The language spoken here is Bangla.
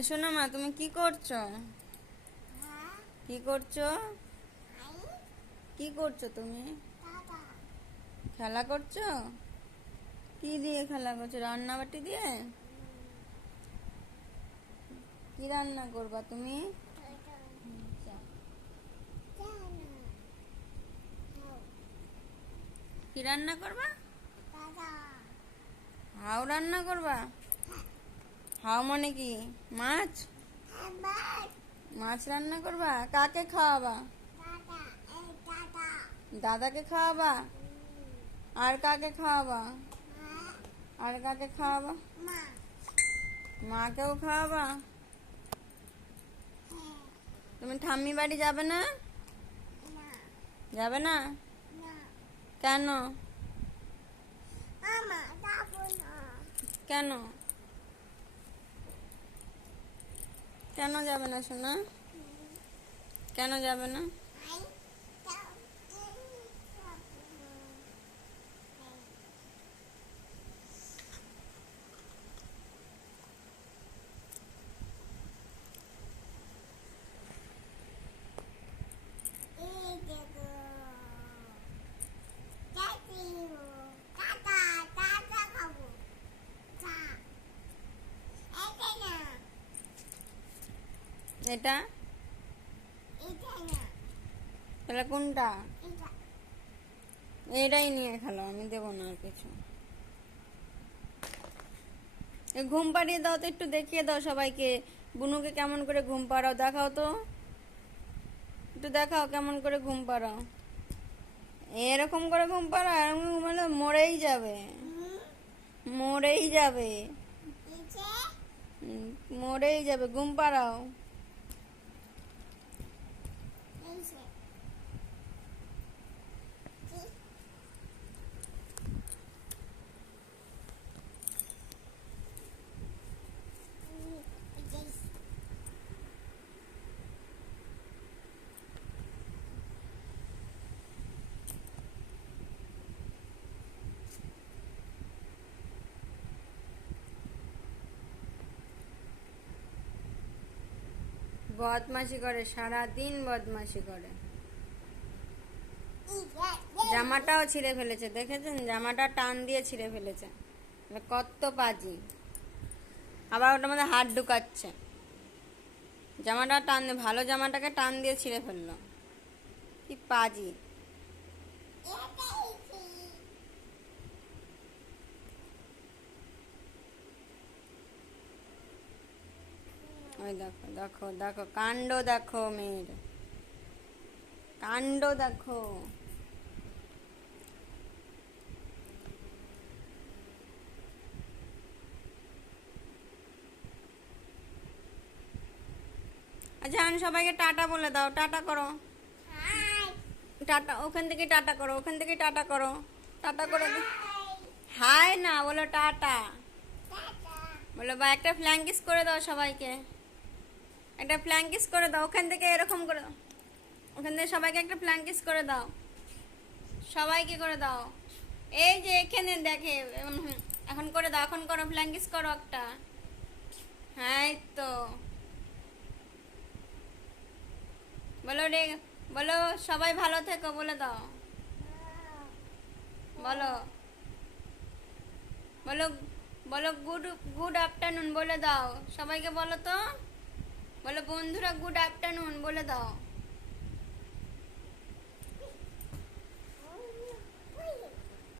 শোনো মা, তুমি কি করছো? কি করছো? কি করছো তুমি? খেলা করছো? কি দিয়ে খেলা করছো? রান্না বাটি দিয়ে? কি রান্না করবা তুমি? কি রান্না করবা? হাও রান্না করবা? হাও মানে কি? মাছ? মাছ রান্না করবা? কাকে খাওয়াবা? দাদাকে খাওয়াবা? আর কাকে খাওয়াবা? আর কাকে খাওয়াবা? মাকেও খাওয়াবা? তুমি ঠাম্মি বাড়ি যাবে না? যাবে না? কেন? কেন? কেন যাবে না সোনা? কেন যাবে না? এটা তাহলে কোনটা? এটাই নিয়ে খেলো, আমি দেবো না আর কিছু। ঘুম পাড়িয়ে দাও তো, একটু দেখিয়ে দাও সবাইকে। বুনুকে কেমন করে ঘুম পাড়াও দেখাও তো, একটু দেখাও কেমন করে ঘুম পাড়াও। এরকম করে ঘুম পাড়াও, এরকম ঘুমালে মরেই যাবে। মরেই যাবে। মরেই যাবে, ঘুম পাড়াও। বদমাশি করে, সারাদিন বদমাশি করে। জামাটাও ছিঁড়ে ফেলেছে, দেখেছেন? জামাটা টান দিয়ে ছিঁড়ে ফেলেছে। কত পাজি! আবার ওটার মধ্যে হাত ঢুকাচ্ছে। জামাটা টান, ভালো জামাটাকে টান দিয়ে ছিঁড়ে ফেললো। কি পাজি! ওই দেখো দেখো দেখো, কাণ্ড দেখো মেয়ের, কাণ্ড দেখো। আচ্ছা, এখন সবাইকে টাটা বলে দাও, টাটা করো। টাটা, ওখান থেকে টাটা করো, ওখান থেকে টাটা করো। টাটা করে দাও। হাই না, বলো টাটা। বলো বা একটা ফ্ল্যাঙ্কিস করে দাও সবাইকে। একটা ফ্ল্যাঙ্কিস করে দাও, ওখান থেকে এরকম করে দাও। ওখান থেকে সবাইকে একটা ফ্ল্যাঙ্কিস করে দাও। সবাইকে করে দাও। এই যে এখানে দেখে, এখন করে দাও, এখন করো, ফ্ল্যাঙ্কিস করো একটা। হ্যাঁ, এই তো। বলো রে, বলো সবাই ভালো থেকো বলে দাও। বলো, বলো, বলো গুড, গুড আফটারনুন বলে দাও সবাইকে, বলো তো। বলো বন্ধুরা গুড আফটারনুন বলে দাও।